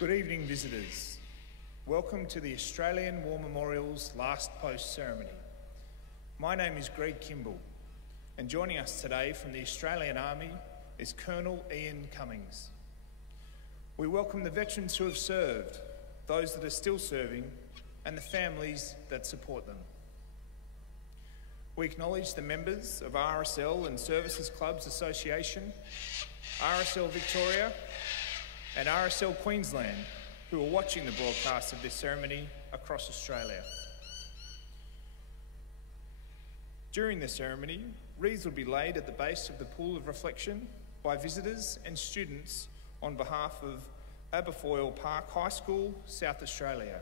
Good evening, visitors. Welcome to the Australian War Memorial's Last Post ceremony. My name is Greg Kimball, and joining us today from the Australian Army is Colonel Ian Cummings. We welcome the veterans who have served, those that are still serving, and the families that support them. We acknowledge the members of RSL and Services Clubs Association, RSL Victoria, and RSL Queensland, who are watching the broadcast of this ceremony across Australia. During the ceremony, wreaths will be laid at the base of the Pool of Reflection by visitors and students on behalf of Aberfoyle Park High School, South Australia.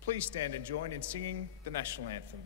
Please stand and join in singing the National Anthem.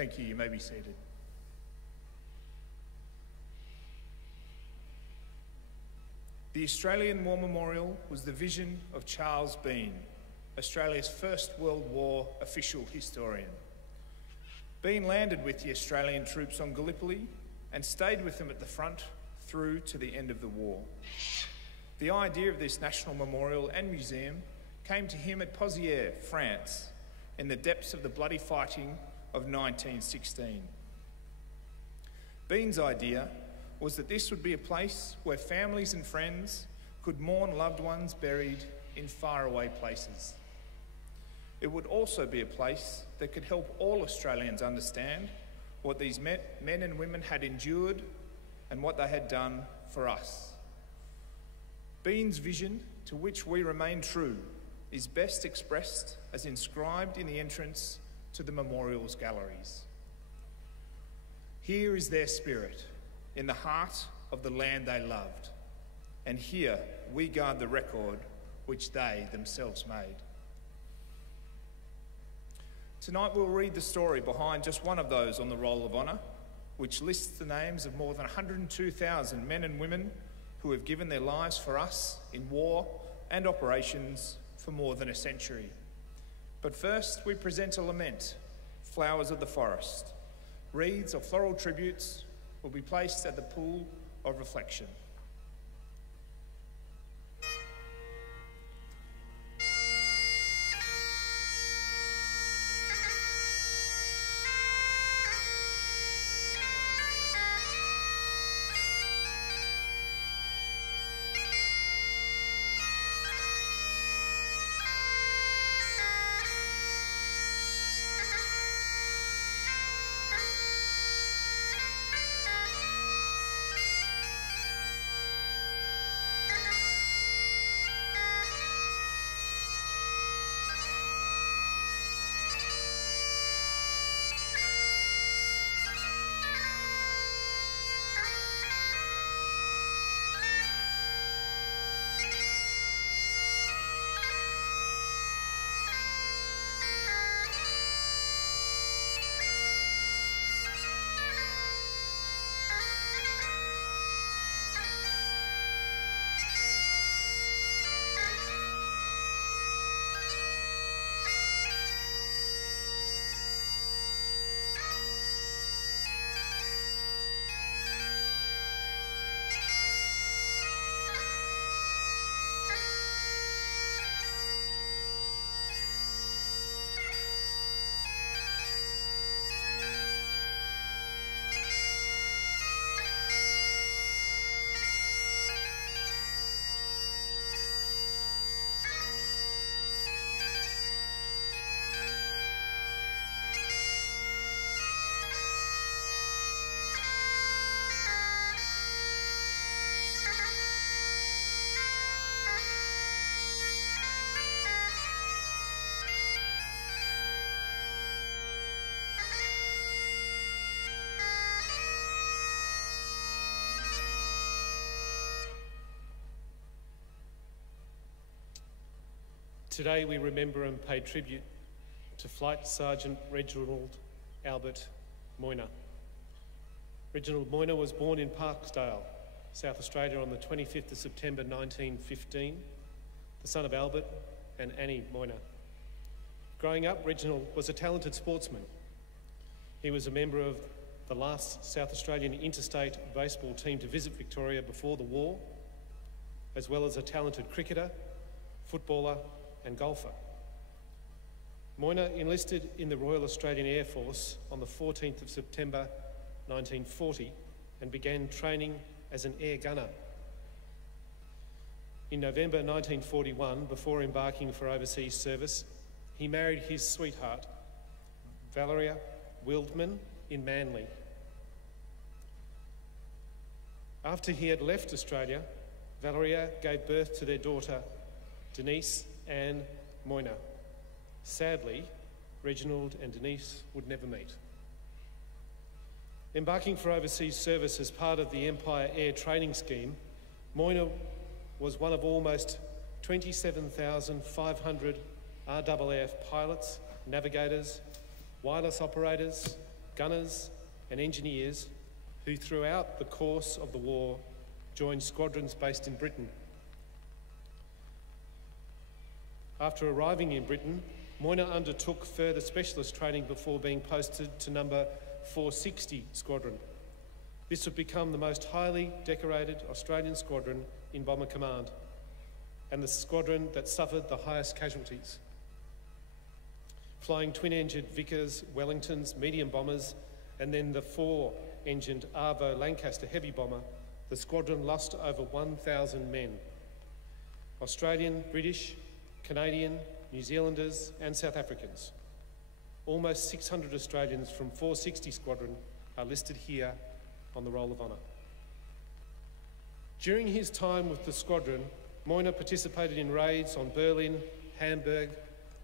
Thank you. You may be seated. The Australian War Memorial was the vision of Charles Bean, Australia's First World War official historian. Bean landed with the Australian troops on Gallipoli and stayed with them at the front through to the end of the war. The idea of this national memorial and museum came to him at Pozières, France, in the depths of the bloody fighting of 1916. Bean's idea was that this would be a place where families and friends could mourn loved ones buried in faraway places. It would also be a place that could help all Australians understand what these men and women had endured and what they had done for us. Bean's vision, to which we remain true, is best expressed as inscribed in the entrance to the memorial's galleries. Here is their spirit, in the heart of the land they loved, and here we guard the record which they themselves made. Tonight we'll read the story behind just one of those on the Roll of Honour, which lists the names of more than 102,000 men and women who have given their lives for us in war and operations for more than a century. But first, we present a lament, Flowers of the Forest. Wreaths or floral tributes will be placed at the Pool of Reflection. Today we remember and pay tribute to Flight Sergeant Reginald Albert Moynagh. Reginald Moynagh was born in Parkdale, South Australia on the 25th of September 1915, the son of Albert and Annie Moynagh. Growing up, Reginald was a talented sportsman. He was a member of the last South Australian interstate baseball team to visit Victoria before the war, as well as a talented cricketer, footballer and golfer. Moynagh enlisted in the Royal Australian Air Force on the 14th of September 1940 and began training as an air gunner. In November 1941, before embarking for overseas service, he married his sweetheart, Valeria Wildman, in Manly. After he had left Australia, Valeria gave birth to their daughter, Denise Anne Moynagh. Sadly, Reginald and Denise would never meet. Embarking for overseas service as part of the Empire Air Training Scheme, Moynagh was one of almost 27,500 RAAF pilots, navigators, wireless operators, gunners and engineers who throughout the course of the war joined squadrons based in Britain. After arriving in Britain, Moynagh undertook further specialist training before being posted to number 460 Squadron. This would become the most highly decorated Australian squadron in Bomber Command and the squadron that suffered the highest casualties. Flying twin-engined Vickers, Wellingtons, medium bombers, and then the four-engined Arvo Lancaster heavy bomber, the squadron lost over 1,000 men. Australian, British, Canadian, New Zealanders and South Africans. Almost 600 Australians from 460 Squadron are listed here on the Roll of Honour. During his time with the squadron, Moynagh participated in raids on Berlin, Hamburg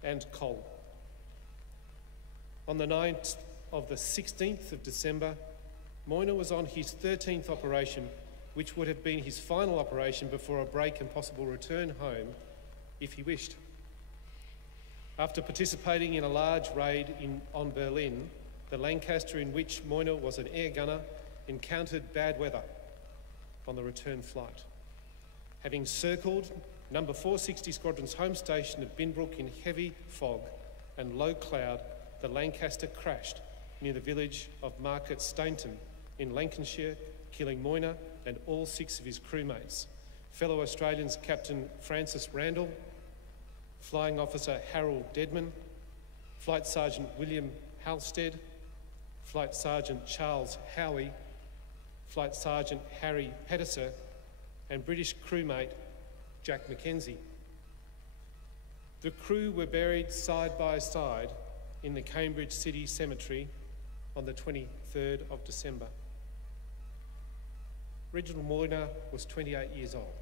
and Cologne. On the night of the 16th of December, Moynagh was on his 13th operation, which would have been his final operation before a break and possible return home if he wished. After participating in a large raid on Berlin, the Lancaster, in which Moynagh was an air gunner, encountered bad weather on the return flight. Having circled number 460 Squadron's home station at Binbrook in heavy fog and low cloud, the Lancaster crashed near the village of Market Stainton in Lancashire, killing Moynagh and all 6 of his crewmates, fellow Australians Captain Francis Randall, Flying Officer Harold Deadman, Flight Sergeant William Halstead, Flight Sergeant Charles Howie, Flight Sergeant Harry Pettiser, and British crewmate Jack Mackenzie. The crew were buried side by side in the Cambridge City Cemetery on the 23rd of December. Reginald Moynagh was 28 years old.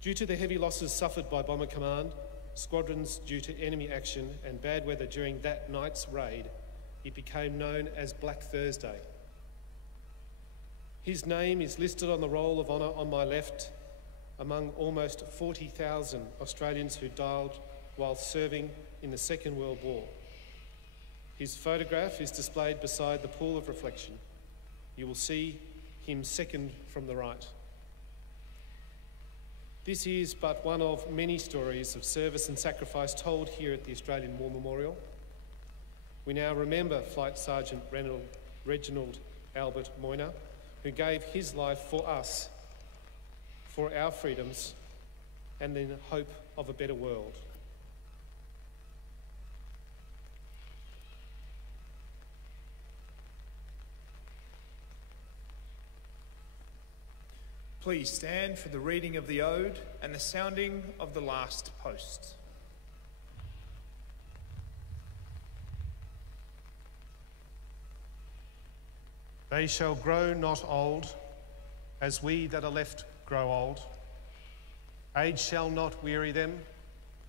Due to the heavy losses suffered by Bomber Command, squadrons due to enemy action and bad weather during that night's raid, it became known as Black Thursday. His name is listed on the Roll of Honour on my left among almost 40,000 Australians who died while serving in the Second World War. His photograph is displayed beside the pool of reflection. You will see him second from the right. This is but one of many stories of service and sacrifice told here at the Australian War Memorial. We now remember Flight Sergeant Reginald Albert Moynagh, who gave his life for us, for our freedoms, and in hope of a better world. Please stand for the reading of the Ode and the sounding of the last post. They shall grow not old, as we that are left grow old. Age shall not weary them,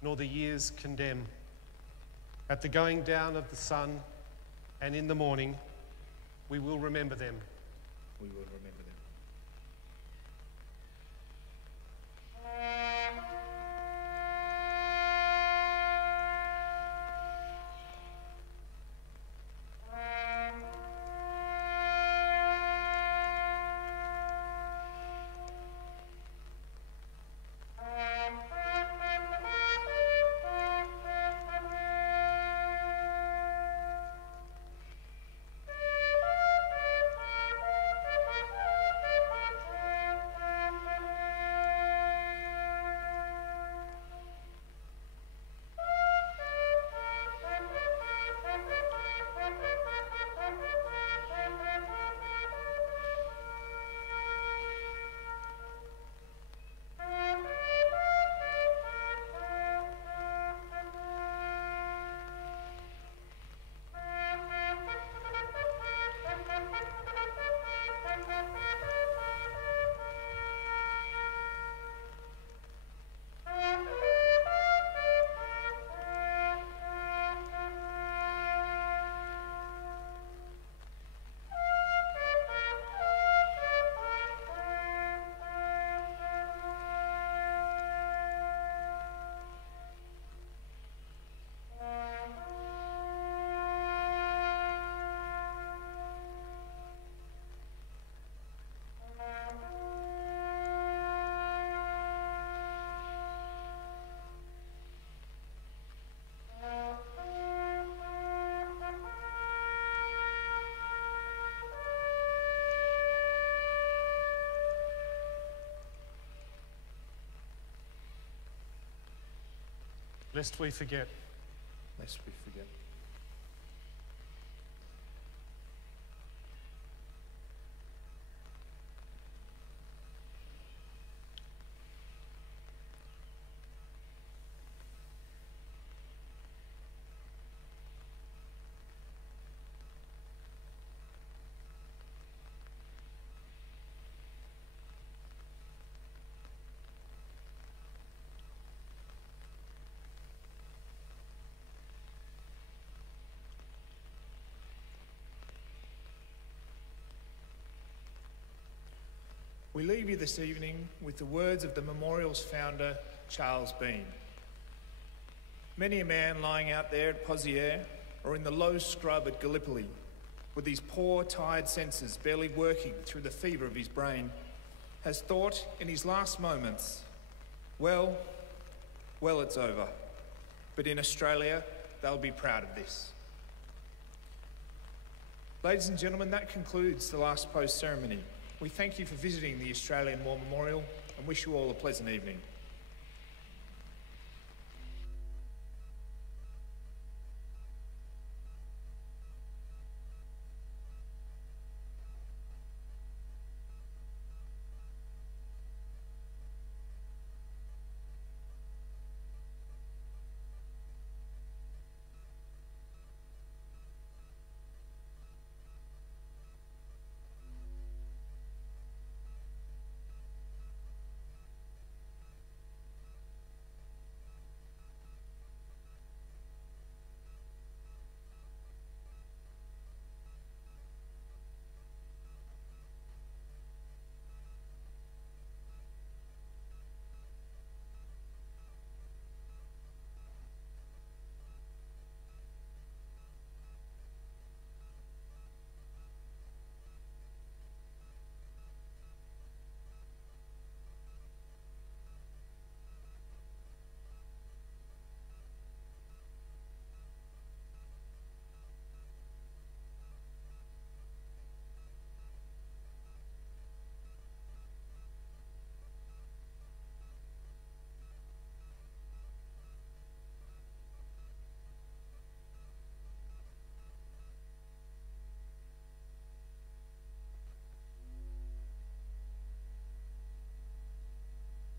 nor the years condemn. At the going down of the sun and in the morning, we will remember them. We will remember them. lest we forget. Lest we forget. We leave you this evening with the words of the memorial's founder, Charles Bean. Many a man lying out there at Pozières or in the low scrub at Gallipoli, with his poor, tired senses barely working through the fever of his brain, has thought in his last moments, well, it's over. But in Australia, they'll be proud of this. Ladies and gentlemen, that concludes the last post ceremony. We thank you for visiting the Australian War Memorial and wish you all a pleasant evening.